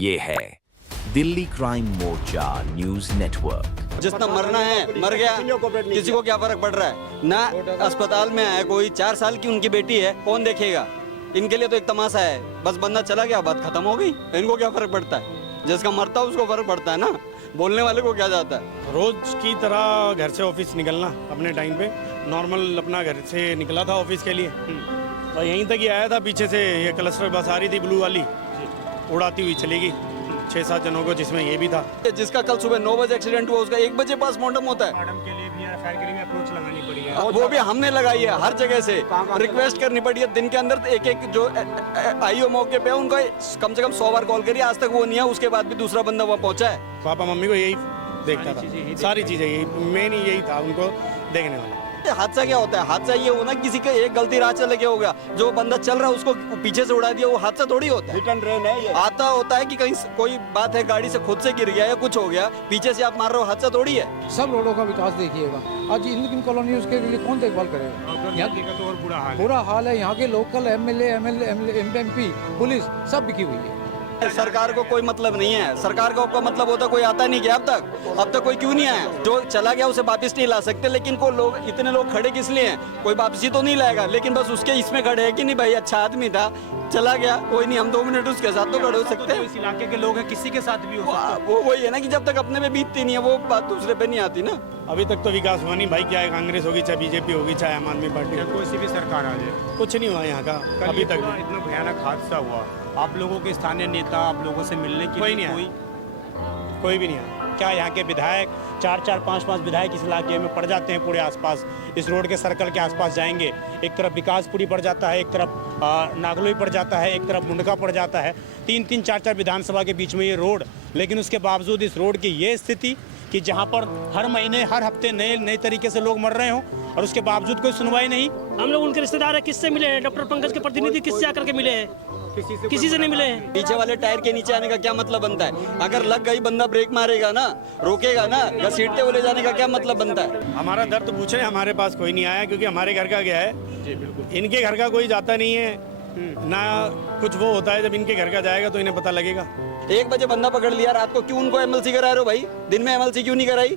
ये है दिल्ली क्राइम मोर्चा news network. जितना मरना है मर गया, किसी को क्या फर्क पड़ रहा है। ना अस्पताल में है कोई, 4 साल की उनकी बेटी है, कौन देखेगा। इनके लिए तो एक तमाशा है, बस बंदा चला गया, बात खत्म हो गई। इनको क्या फर्क पड़ता है, जिसका मरता है उसको फर्क पड़ता है ना, बोलने वाले को क्या जाता है। रोज की तरह घर से ऑफिस निकलना, अपने टाइम पे नॉर्मल अपना घर से निकला था ऑफिस के लिए, और यहीं तक ही आया था। पीछे से ये क्लस्टर बस आ रही थी ब्लू वाली, उड़ाती हुई चली गई 6-7 जनों को, जिसमें ये भी था। जिसका कल सुबह 9 बजे एक्सीडेंट हुआ, उसका 1 बजे पोस्टमार्टम होता है। मैडम के लिए भी फायर के लिए भी अप्रोच लगानी पड़ी है, वो भी हमने लगाई है, हर जगह से रिक्वेस्ट करनी पड़ी है। दिन के अंदर एक जो आईओ मौके पे है, उनको कम से कम 100 बार कॉल करिए, आज तक वो नहीं है। उसके बाद भी दूसरा बंदा वहाँ पहुंचा है। पापा मम्मी को यही देखता था, सारी चीजें यही, मेन ही यही था उनको देखने वाला। हादसा क्या होता है, हादसा ये होना किसी का एक गलती राह चले के होगा, जो बंदा चल रहा है उसको पीछे से उड़ा दिया, वो हादसा थोड़ी होता है। हिट एंड रन है ये। आता होता है कि कहीं कोई बात है, गाड़ी से खुद से गिर गया या कुछ हो गया, पीछे से आप मार रहे हो, हादसा थोड़ी है। सब रोडों का विकास देखिएगा, आज इन कॉलोनी उसके लिए कौन देखभाल करेगा। यहाँ तो और बुरा हाल है, यहाँ के लोकल एमएलए एमपी पुलिस सब बिकी हुई है। सरकार को कोई मतलब नहीं है, सरकार का आपका मतलब होता कोई आता नहीं क्या अब तक कोई क्यों नहीं आया। जो चला गया उसे वापस नहीं ला सकते, लेकिन को लोग इतने लोग खड़े किस लिए हैं, कोई वापसी तो नहीं लाएगा, लेकिन बस उसके इसमें खड़े हैं कि नहीं भाई अच्छा आदमी था, चला गया, कोई नहीं, हम 2 मिनट उसके साथ तो खड़े हो सकते हैं। इस इलाके के लोग हैं, किसी के साथ भी हो सकता है। वो वही है ना कि जब तक अपने पे बीतती नहीं है, वो बात दूसरे पे नहीं आती ना। अभी तक तो विकास हुआ नहीं भाई, क्या है, कांग्रेस होगी चाहे बीजेपी होगी चाहे आम आदमी पार्टी, कोई सी भी सरकार आ जाए, कुछ नहीं हुआ यहाँ का अभी तक। इतना भयानक हादसा हुआ, आप लोगों के स्थानीय नेता आप लोगों से मिलने की कोई नहीं आया, कोई भी नहीं आया। क्या यहाँ के विधायक 4-4, 5-5 विधायक इस इलाके में पड़ जाते हैं, पूरे आसपास इस रोड के सर्कल के आसपास जाएंगे, एक तरफ विकासपुरी पड़ जाता है, एक तरफ नागलोई पड़ जाता है, एक तरफ मुंडका पड़ जाता है, 3-3, 4-4 विधानसभा के बीच में ये रोड। लेकिन उसके बावजूद इस रोड की ये स्थिति कि जहाँ पर हर महीने हर हफ्ते नए तरीके से लोग मर रहे हों, और उसके बावजूद कोई सुनवाई नहीं। हम लोग उनके रिश्तेदार हैं, किससे मिले हैं, डॉक्टर पंकज के प्रतिनिधि किससे आकर के मिले हैं, किसी से नहीं मिले हैं। पीछे वाले टायर के नीचे आने का क्या मतलब बनता है, अगर लग गई बंदा ब्रेक मारेगा ना, रोकेगा ना, घसीटते हुए ले जाने का क्या मतलब बनता है। हमारा दर्द पूछे, हमारे पास कोई नहीं आया, क्योंकि हमारे घर का गया है, इनके घर का कोई जाता नहीं है ना। कुछ वो होता है जब इनके घर का जाएगा तो इन्हें पता लगेगा। 1 बजे बंदा पकड़ लिया, रात को क्यों उनको एमएलसी करा रहे हो भाई, दिन में एमएलसी क्यों नहीं कराई।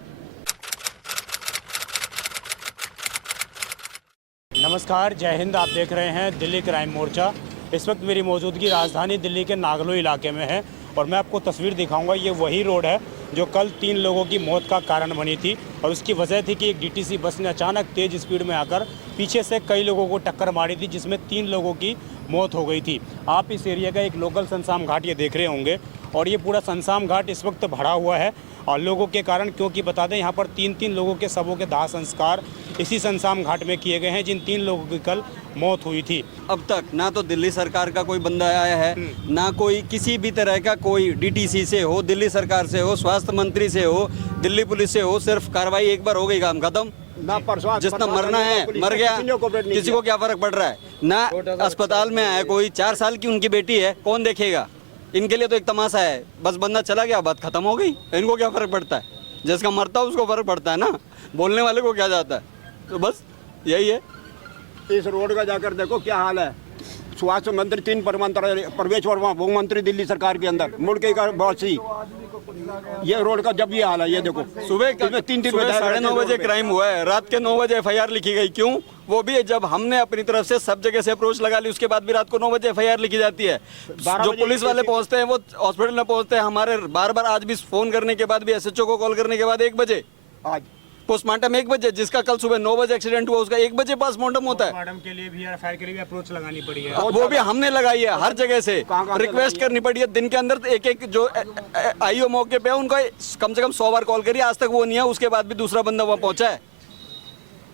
नमस्कार, जय हिंद। आप देख रहे हैं दिल्ली क्राइम मोर्चा। इस वक्त मेरी मौजूदगी राजधानी दिल्ली के नागलोई इलाके में है, और मैं आपको तस्वीर दिखाऊंगा। ये वही रोड है जो कल 3 लोगों की मौत का कारण बनी थी, और उसकी वजह थी कि एक डीटीसी बस ने अचानक तेज़ स्पीड में आकर पीछे से कई लोगों को टक्कर मारी थी, जिसमें 3 लोगों की मौत हो गई थी। आप इस एरिया का एक लोकल संसाम घाट ये देख रहे होंगे, और ये पूरा संसाम घाट इस वक्त भरा हुआ है और लोगों के कारण, क्योंकि बता दें यहाँ पर 3-3 लोगों के शवों के दाह संस्कार इसी संसाम घाट में किए गए हैं, जिन 3 लोगों की कल मौत हुई थी। अब तक ना तो दिल्ली सरकार का कोई बंदा आया है, ना कोई किसी भी तरह का, कोई डीटीसी से हो, दिल्ली सरकार से हो, स्वास्थ्य मंत्री से हो, दिल्ली पुलिस से हो, सिर्फ कार्रवाई एक बार हो गई, काम खत्म। ना परसों जितना मरना है मर गया, किसी को क्या फर्क पड़ रहा है। ना अस्पताल में है कोई, 4 साल की उनकी बेटी है, कौन देखेगा। इनके लिए तो एक तमाशा है, बस बंदा चला गया, बात खत्म हो गई। इनको क्या फर्क पड़ता है, जिसका मरता है उसको फर्क पड़ता है ना, बोलने वाले को क्या जाता है। तो बस यही है। इस रोड का जाकर देखो क्या हाल है। स्वास्थ्य मंत्री 3 प्रवेश वर्मा, वो मंत्री दिल्ली सरकार के अंदर, मुड़के का बॉसी, ये रोड का जब ये हाल है, ये देखो। सुबह 9:30 बजे क्राइम हुआ है, रात के 9 बजे एफआईआर लिखी गई, क्यों। वो भी जब हमने अपनी तरफ से सब जगह से अप्रोच लगा ली, उसके बाद भी रात को 9 बजे एफआईआर लिखी जाती है। जो पुलिस वाले पहुंचते हैं वो हॉस्पिटल में पहुंचते हैं, हमारे बार आज भी फोन करने के बाद भी, एसएचओ को कॉल करने के बाद 1 बजे आज पोस्टमार्टम 1 बजे, जिसका कल सुबह 9 बजे एक्सीडेंट हुआ, उसका 1 बजे पोस्टमार्टम होता है। मैडम के लिए भी फायर के लिए भी अप्रोच लगानी पड़ी है, वो भी हमने लगाई है, हर जगह से रिक्वेस्ट करनी पड़ी है। दिन के अंदर एक जो आईओ मौके पे है, उनको कम से कम 100 बार कॉल करिए, आज तक वो नहीं है। उसके बाद भी दूसरा बंदा वहाँ पहुंचा है।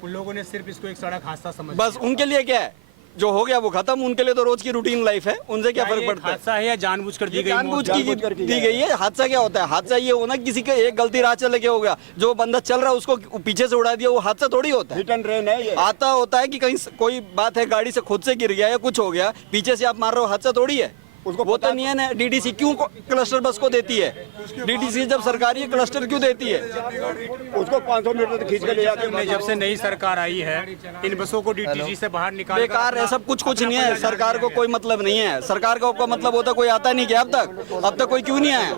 उन लोगों ने सिर्फ इसको एक सड़क हादसा समझ, बस उनके लिए क्या है, जो हो गया वो खत्म, उनके लिए तो रोज की रूटीन लाइफ है, उनसे क्या फर्क पड़ता है। हादसा है या जानबूझकर दी गई मौत? जानबूझ की दी गई है। हादसा क्या होता है, हादसा ये होना किसी का एक गलती राह चले के हो गया, जो बंदा चल रहा है उसको पीछे से उड़ा दिया, वो हादसा थोड़ी होता है। हिट एंड रन है ये। आता होता है कि कहीं कोई बात है, गाड़ी से खुद से गिर गया या कुछ हो गया, पीछे से आप मार रहे हो, हादसा थोड़ी है। वो तो नहीं है ना, डीडीसी क्यों क्लस्टर बस को देती है, डीटीसी जब सरकारी है क्लस्टर क्यों देती है? उसको 500 मीटर तक खींच के ले जाते हैं। जब से नई सरकार आई है इन बसों को डीटीसी से बाहर निकाल बेकार है सब कुछ नहीं है। सरकार को कोई मतलब नहीं है। सरकार का मतलब होता कोई आता नहीं क्या अब तक कोई क्यों नहीं आया?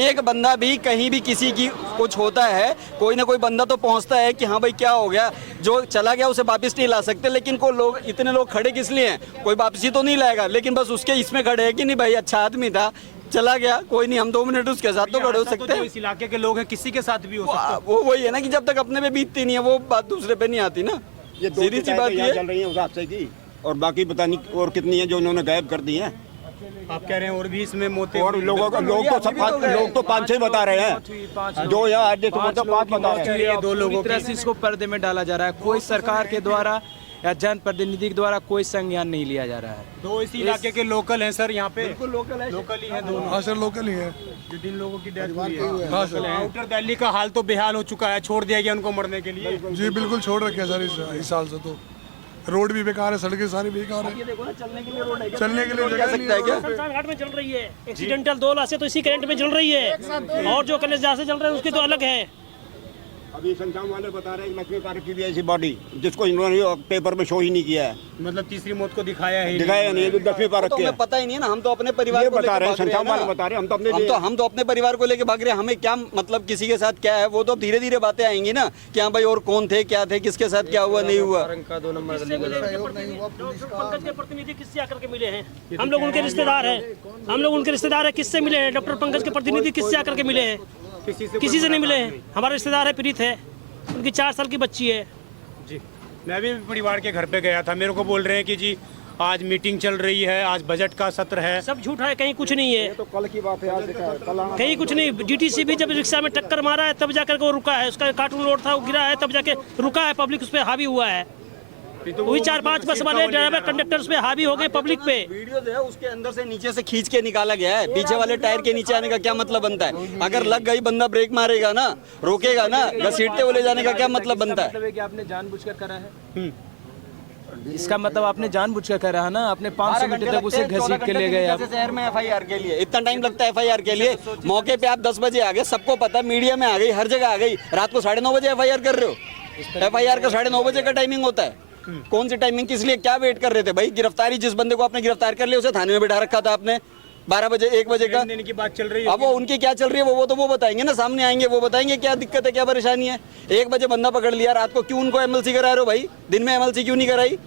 एक बंदा भी कहीं भी किसी की कुछ होता है, कोई ना कोई बंदा तो पहुंचता है कि हाँ भाई क्या हो गया, जो चला गया उसे वापस नहीं ला सकते। लेकिन को लोग इतने लोग खड़े किस लिए हैं? कोई वापसी तो नहीं लाएगा, लेकिन बस उसके इसमें खड़े हैं कि नहीं भाई अच्छा आदमी था, चला गया, कोई नहीं, हम 2 मिनट उसके साथ तो खड़े हो सकते हैं। इस इलाके के लोग हैं, किसी के साथ भी हो सकता है। वो वही है ना कि जब तक अपने पे बीतती नहीं है वो बात दूसरे पे नहीं आती ना। ये सीधी सी बात ये चल रही है उस हादसे की, और बाकी पता नहीं और कितनी है जो उन्होंने गायब कर दी हैं। आप कह रहे हैं और भी इसमें मौतें और लोग तो 5-6 बता रहे हैं, जो यहाँ आज तो 5 बता रहे हैं। ये 2 लोगों तरह से इसको पर्दे में डाला जा रहा है। कोई सरकार के द्वारा या जनप्रतिनिधि के द्वारा कोई संज्ञान नहीं लिया जा रहा है। 2 इसी इलाके के लोकल हैं सर, यहाँ पे लोकल ही है दोनों। हाँ सर, लोकल ही है। जो जिन लोगों की डेथ हुई है हाँ सर। आउटर दिल्ली का हाल तो बेहाल हो चुका है, छोड़ दिया गया उनको मरने के लिए। जी बिल्कुल छोड़ रखे हैं सर इस साल से। तो रोड भी बेकार है, सड़कें सारी बेकार है, चलने के लिए जगह नहीं है। क्या शमशान घाट में चल रही है एक्सीडेंटल 2 लाशें तो इसी करंट में चल रही है, और जो कलेज जहाँ से चल रहे हैं उसकी तो अलग है। अभी संचाम वाले बता रहे हैं लक्ष्मी पार्क की भी ऐसी बॉडी जिसको इन्होंने पेपर में शो ही नहीं किया है, मतलब तीसरी मौत को दिखाया है दिखाया नहीं। लक्ष्मी पार्क के हमें पता ही नहीं है ना, हम तो अपने परिवार को बता रहे हैं, लेके भाग संचाम वाले ना। बता रहे हैं, हम तो अपने परिवार को लेके भाग रहे हैं। हमें क्या मतलब किसी के साथ क्या है, वो तो धीरे धीरे बातें आएंगी ना कि हाँ भाई और कौन थे, क्या थे, किसके साथ क्या हुआ, नहीं हुआ। डॉक्टर पंकज के प्रतिनिधि किससे आकर के मिले हैं? हम लोग उनके रिश्तेदार हैं, किससे मिले हैं? डॉक्टर पंकज के प्रतिनिधि किससे आकर के मिले हैं? किसी से नहीं मिले हैं। हमारा रिश्तेदार है, पीड़ित है, उनकी 4 साल की बच्ची है। जी मैं भी परिवार के घर पे गया था, मेरे को बोल रहे हैं कि जी आज मीटिंग चल रही है, आज बजट का सत्र है। सब झूठा है, कहीं कुछ नहीं है। तो कल की बात है, आज कहीं कुछ नहीं। डीटीसी भी जब रिक्शा में टक्कर मारा है तब जाकर के वो रुका है, उसका कार्टून रोड था वो गिरा है तब जाके रुका है, पब्लिक उस पर हावी हुआ है। वही 4-5 बस वाले ड्राइवर कंडक्टर उस पे हावी हो गए पब्लिक पे। वीडियो जो है उसके अंदर से नीचे से खींच के निकाला गया है। पीछे वाले टायर के नीचे आने का क्या मतलब बनता है? अगर लग गई बंदा ब्रेक मारेगा ना, रोकेगा ना, घसीटते हुए ले जाने का क्या मतलब बनता है? मतलब है कि आपने जानबूझकर करा है। इसका मतलब आपने जानबूझकर करा है ना, आपने 500 मीटर तक उसे घसीट के ले गए आप। शहर में FIR के लिए इतना टाइम लगता है। FIR के लिए मौके पे आप 10 बजे आ गए, सबको पता, मीडिया में आ गई, हर जगह आ गई। रात को 9:30 बजे FIR कर रहे हो। FIR का 9:30 बजे का टाइमिंग होता है। कौन सी टाइमिंग, किस लिए, क्या वेट कर रहे थे भाई? गिरफ्तारी, जिस बंदे को आपने गिरफ्तार कर लिया उसे थाने में बिठा रखा था आपने 12 बजे 1 बजे का। देने की बात चल रही है। अब वो उनकी क्या चल रही है वो तो वो बताएंगे ना, सामने आएंगे वो बताएंगे क्या दिक्कत है, क्या परेशानी है। 1 बजे बंदा पकड़ लिया, रात को क्यों उनको MLC करा रहे हो भाई? दिन में MLC क्यों नहीं कराई?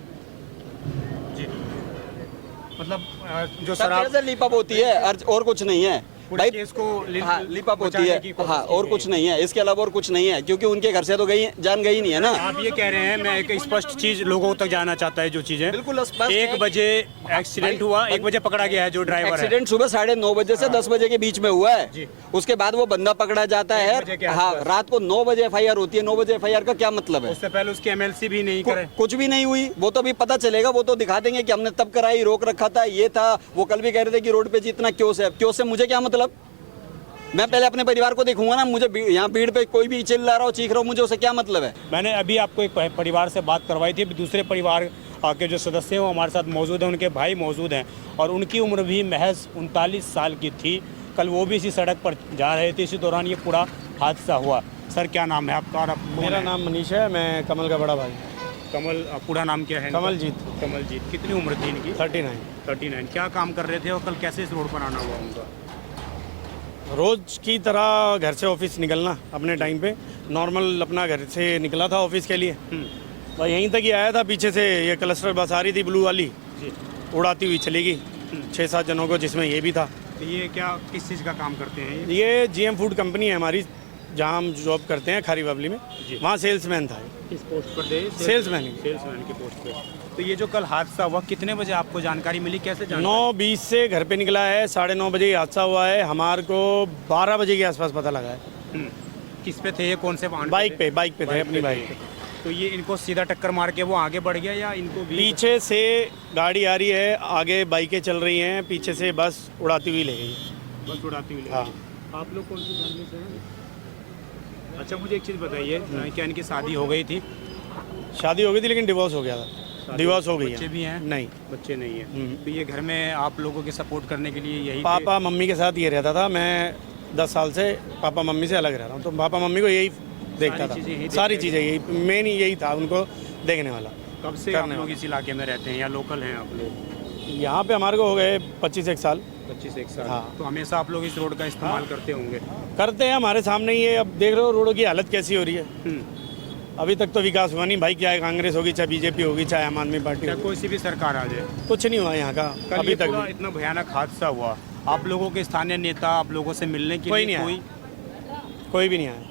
मतलब जो शराब लीपअप होती है और कुछ नहीं है भाई। केस को हाँ लीपअप होती है, हाँ और कुछ नहीं है, इसके अलावा और कुछ नहीं है, क्योंकि उनके घर से तो जान गई नहीं है ना। आप ये कह रहे हैं, मैं एक स्पष्ट चीज लोगों तक जाना चाहता है, जो चीजें बिल्कुल स्पष्ट 1 बजे एक्सीडेंट हुआ, 1 बजे पकड़ा गया है जो ड्राइवर है। एक्सीडेंट सुबह 9:30 बजे से 10 बजे के बीच में हुआ है। उसके बाद वो बंदा पकड़ा जाता है। हाँ रात को 9 बजे FIR होती है। 9 बजे FIR का क्या मतलब है? उससे पहले उसकी MLC भी नहीं करे, कुछ भी नहीं हुई। वो तो अभी पता चलेगा, वो तो दिखा देंगे कि हमने तब कराई, रोक रखा था, ये था। वो कल भी कह रहे थे कि रोड पे जितना क्यों से मुझे क्या मतलब? मैं पहले अपने परिवार को देखूंगा ना। मुझे यहाँ भीड़ पे कोई भी चिल्ला रहा हो, चीख रहा हो, मुझे उससे क्या मतलब है? मैंने अभी आपको एक परिवार से बात करवाई थी, दूसरे परिवार के जो सदस्य हैं वो हमारे साथ मौजूद हैं, उनके भाई मौजूद हैं, और उनकी उम्र भी महज 39 साल की थी। कल वो भी इसी सड़क पर जा रहे थे, इसी दौरान ये पूरा हादसा हुआ। सर क्या नाम है आपका? और आप मेरा नाम मनीष है, मैं कमल का बड़ा भाई। कमल, पूरा नाम क्या है? कमलजीत। कमलजीत। कितनी उम्र थी इनकी? 39। क्या काम कर रहे थे और कल कैसे इस रोड पर आना हुआ उनका? रोज़ की तरह घर से ऑफिस निकलना अपने टाइम पे, नॉर्मल अपना घर से निकला था ऑफिस के लिए। भाई यहीं तक ही आया था, पीछे से ये क्लस्टर बस आ रही थी ब्लू वाली, उड़ाती हुई चली गई 6-7 जनों को, जिसमें ये भी था। तो ये क्या, किस चीज़ का काम करते हैं ये GM फूड कंपनी है हमारी, जहाँ हम जॉब करते हैं खारी बावली में। वहाँ सेल्समैन था। किस पोस्ट पर थे? सेल्समैन की पोस्ट पे। तो ये जो कल हादसा हुआ, कितने बजे आपको जानकारी मिली, कैसे जानकारी? 9:20 से घर पे निकला है, 9:30 बजे ये हादसा हुआ है। हमारे को 12 बजे के आसपास पता लगा है। किस पे थे ये, कौन से वाहन? बाइक पे थे, अपनी बाइक पे। तो ये इनको सीधा टक्कर मार के वो आगे बढ़ गया या इनको भी? पीछे से गाड़ी आ रही है, आगे बाइकें चल रही हैं, पीछे से बस उड़ाती हुई ले गई। बस उड़ाती हुई? हाँ। आप लोग कौन सी फैमिली से हैं? अच्छा मुझे एक चीज़ बताइए, क्या इनकी शादी हो गई थी? शादी हो गई थी लेकिन डिवोर्स हो गया था। डिवोर्स हो गई है। बच्चे भी हैं? नहीं, बच्चे नहीं हैं। तो ये घर में आप लोगों के सपोर्ट करने के लिए यही पापा मम्मी के साथ ये रहता था। मैं 10 साल से पापा मम्मी से अलग रह रहा हूँ, तो पापा मम्मी को यही देखता था, सारी चीज़ें यही मेन यही था उनको देखने वाला। कब से आप लोग इस इलाके में रहते हैं या लोकल हैं आप लोग? यहाँ पे हमारे को हो गए 25 साल। 25 साल। हाँ। तो हमेशा आप लोग इस रोड का इस्तेमाल करते होंगे? करते हैं, हमारे सामने ही है। अब देख रहे हो रोडों की हालत कैसी हो रही है। अभी तक तो विकास हुआ नहीं भाई, क्या है, कांग्रेस होगी चाहे बीजेपी होगी चाहे आम आदमी पार्टी क्या होगी, कोई सी भी सरकार आ जाए कुछ नहीं हुआ यहाँ का कल अभी ये तक पूरा भी। इतना भयानक हादसा हुआ, आप लोगों के स्थानीय नेता आप लोगों से मिलने के कोई लिए नहीं कोई भी नहीं आया,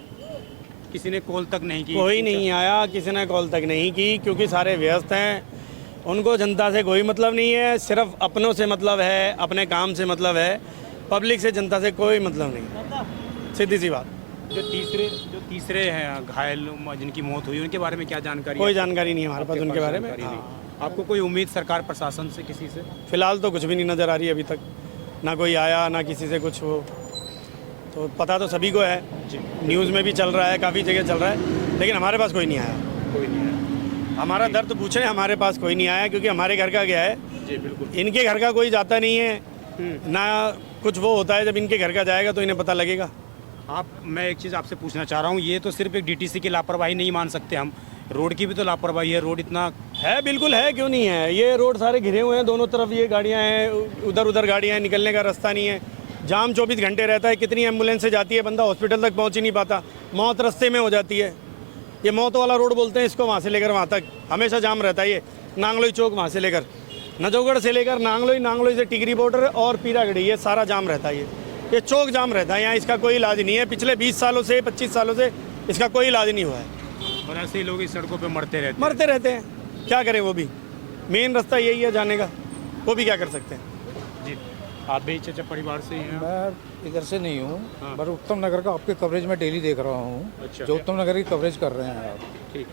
किसी ने कॉल तक नहीं की? कोई नहीं आया, किसी ने कॉल तक नहीं की, क्योंकि सारे व्यस्त हैं। उनको जनता से कोई मतलब नहीं है, सिर्फ अपनों से मतलब है, अपने काम से मतलब है, पब्लिक से जनता से कोई मतलब नहीं, सीधी सी बात। जो तीसरे हैं घायल जिनकी मौत हुई उनके बारे में क्या जानकारी? कोई जानकारी नहीं है हमारे पास आपके उनके बारे में। जानकारी नहीं। हाँ। आपको कोई उम्मीद सरकार प्रशासन से किसी से? फिलहाल तो कुछ भी नहीं नज़र आ रही है अभी तक, ना कोई आया ना किसी से कुछ हो। तो पता तो सभी को है, न्यूज़ में भी चल रहा है, काफ़ी जगह चल रहा है, लेकिन हमारे पास कोई नहीं आया। कोई नहीं है। हमारा दर्द पूछे, हमारे पास कोई नहीं आया, क्योंकि हमारे घर का गया है, जी बिल्कुल। इनके घर का कोई जाता नहीं है ना, कुछ वो होता है। जब इनके घर का जाएगा तो इन्हें पता लगेगा। मैं एक चीज़ आपसे पूछना चाह रहा हूँ, ये तो सिर्फ एक डीटीसी की लापरवाही नहीं मान सकते हम, रोड की भी तो लापरवाही है। रोड इतना है, बिल्कुल है, क्यों नहीं है। ये रोड सारे घिरे हुए हैं, दोनों तरफ ये गाड़ियाँ हैं, उधर उधर गाड़ियाँ हैं, निकलने का रास्ता नहीं है, जाम 24 घंटे रहता है। कितनी एम्बुलेंस से जाती है, बंदा हॉस्पिटल तक पहुँच ही नहीं पाता, मौत रास्ते में हो जाती है। ये मौत वाला रोड बोलते हैं इसको, वहाँ से लेकर वहाँ तक हमेशा जाम रहता है। ये नांगलोई चौक वहाँ से लेकर नजोगढ़ से लेकर नांगलोई, नांगलोई से टिगरी बॉर्डर और पीरागढ़ी, ये सारा जाम रहता है। ये चौक जाम रहता है, यहाँ इसका कोई इलाज नहीं है। पिछले 20 सालों से 25 सालों से इसका कोई इलाज नहीं हुआ है, और ऐसे ही लोग इस सड़कों पे मरते रहते हैं। क्या करें, वो भी मेन रास्ता यही है जाने का, वो भी क्या कर सकते हैं। जी, आप भी चचा परिवार से ही हैं? मैं इधर से नहीं हूँ, हाँ। पर उत्तम नगर का आपके कवरेज में डेली देख रहा हूँ। अच्छा। जो उत्तम नगर की कवरेज कर रहे हैं आप, ठीक,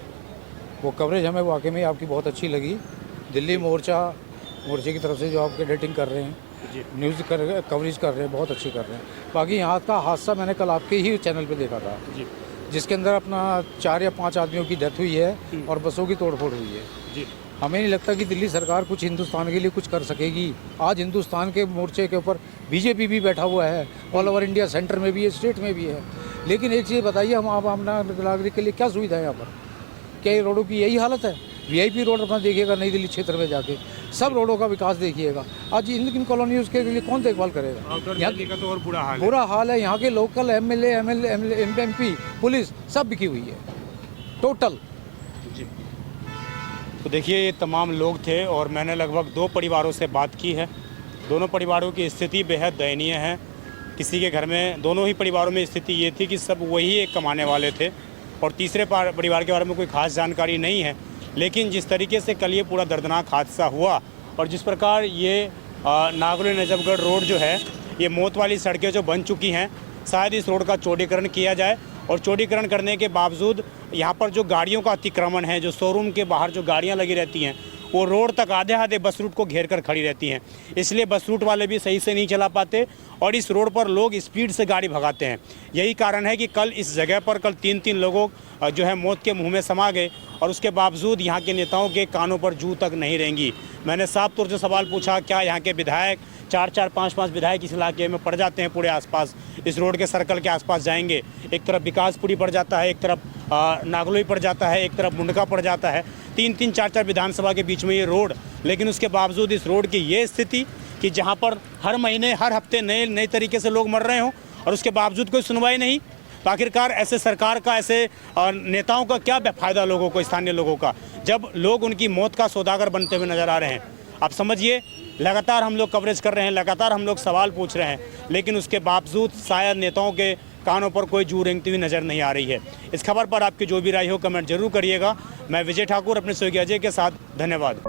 वो कवरेज हमें वाकई में आपकी बहुत अच्छी लगी। दिल्ली मोर्चे की तरफ से जो आप एडिटिंग कर रहे हैं, न्यूज़ कवरेज कर रहे हैं, बहुत अच्छी कर रहे हैं। बाकी यहाँ का हादसा मैंने कल आपके ही चैनल पे देखा था, जिसके अंदर अपना 4 या 5 आदमियों की डेथ हुई है और बसों की तोड़फोड़ हुई है। जी। हमें नहीं लगता कि दिल्ली सरकार कुछ हिंदुस्तान के लिए कुछ कर सकेगी। आज हिंदुस्तान के मोर्चे के ऊपर बीजेपी भी बैठा हुआ है, ऑल ओवर इंडिया, सेंटर में भी है, स्टेट में भी है। लेकिन एक चीज़ बताइए, हम आप अपना नागरिक के लिए क्या सुविधा है यहाँ पर? क्या ये रोडों की यही हालत है? वीआईपी रोड अपना देखिएगा नई दिल्ली क्षेत्र में जाके, सब रोडों का विकास देखिएगा। आज इन कॉलोनियों के लिए कौन देखभाल करेगा? यहाँ का तो और बुरा हाल है। बुरा हाल है। यहाँ के लोकल एमएलए, एमपी, पुलिस सब बिकी हुई है टोटल। जी, तो देखिए ये तमाम लोग थे और मैंने लगभग 2 परिवारों से बात की है। दोनों परिवारों की स्थिति बेहद दयनीय है। किसी के घर में, दोनों ही परिवारों में स्थिति ये थी कि सब वही एक कमाने वाले थे और तीसरे परिवार के बारे में कोई खास जानकारी नहीं है। लेकिन जिस तरीके से कल ये पूरा दर्दनाक हादसा हुआ और जिस प्रकार ये नागलोई नजफगढ़ रोड जो है, ये मौत वाली सड़कें जो बन चुकी हैं, शायद इस रोड का चौड़ीकरण किया जाए और चौड़ीकरण करने के बावजूद यहाँ पर जो गाड़ियों का अतिक्रमण है, जो शोरूम के बाहर जो गाड़ियाँ लगी रहती हैं, वो रोड तक आधे बस रूट को घेर कर खड़ी रहती हैं। इसलिए बस रूट वाले भी सही से नहीं चला पाते और इस रोड पर लोग स्पीड से गाड़ी भगाते हैं। यही कारण है कि कल इस जगह पर कल 3 लोगों जो है मौत के मुंह में समा गए और उसके बावजूद यहाँ के नेताओं के कानों पर जू तक नहीं रहेंगी। मैंने साफ तौर से सवाल पूछा, क्या यहाँ के विधायक 4-4, 5-5 विधायक इस इलाके में पड़ जाते हैं, पूरे आसपास इस रोड के सर्कल के आसपास जाएंगे? एक तरफ विकासपुरी पड़ जाता है, एक तरफ नागलोई पड़ जाता है, एक तरफ मुंडका पड़ जाता है, 3-3, 4-4 विधानसभा के बीच में ये रोड। लेकिन उसके बावजूद इस रोड की ये स्थिति कि जहाँ पर हर महीने, हर हफ्ते नए तरीके से लोग मर रहे हों और उसके बावजूद कोई सुनवाई नहीं। तो आखिरकार ऐसे सरकार का, ऐसे नेताओं का क्या फ़ायदा लोगों को, स्थानीय लोगों का, जब लोग उनकी मौत का सौदागर बनते हुए नजर आ रहे हैं। आप समझिए, लगातार हम लोग कवरेज कर रहे हैं, लगातार हम लोग सवाल पूछ रहे हैं, लेकिन उसके बावजूद शायद नेताओं के कानों पर कोई जू रेंगती हुई नज़र नहीं आ रही है। इस खबर पर आपकी जो भी राय हो कमेंट जरूर करिएगा। मैं विजय ठाकुर अपने सहयोगी अजय के साथ, धन्यवाद।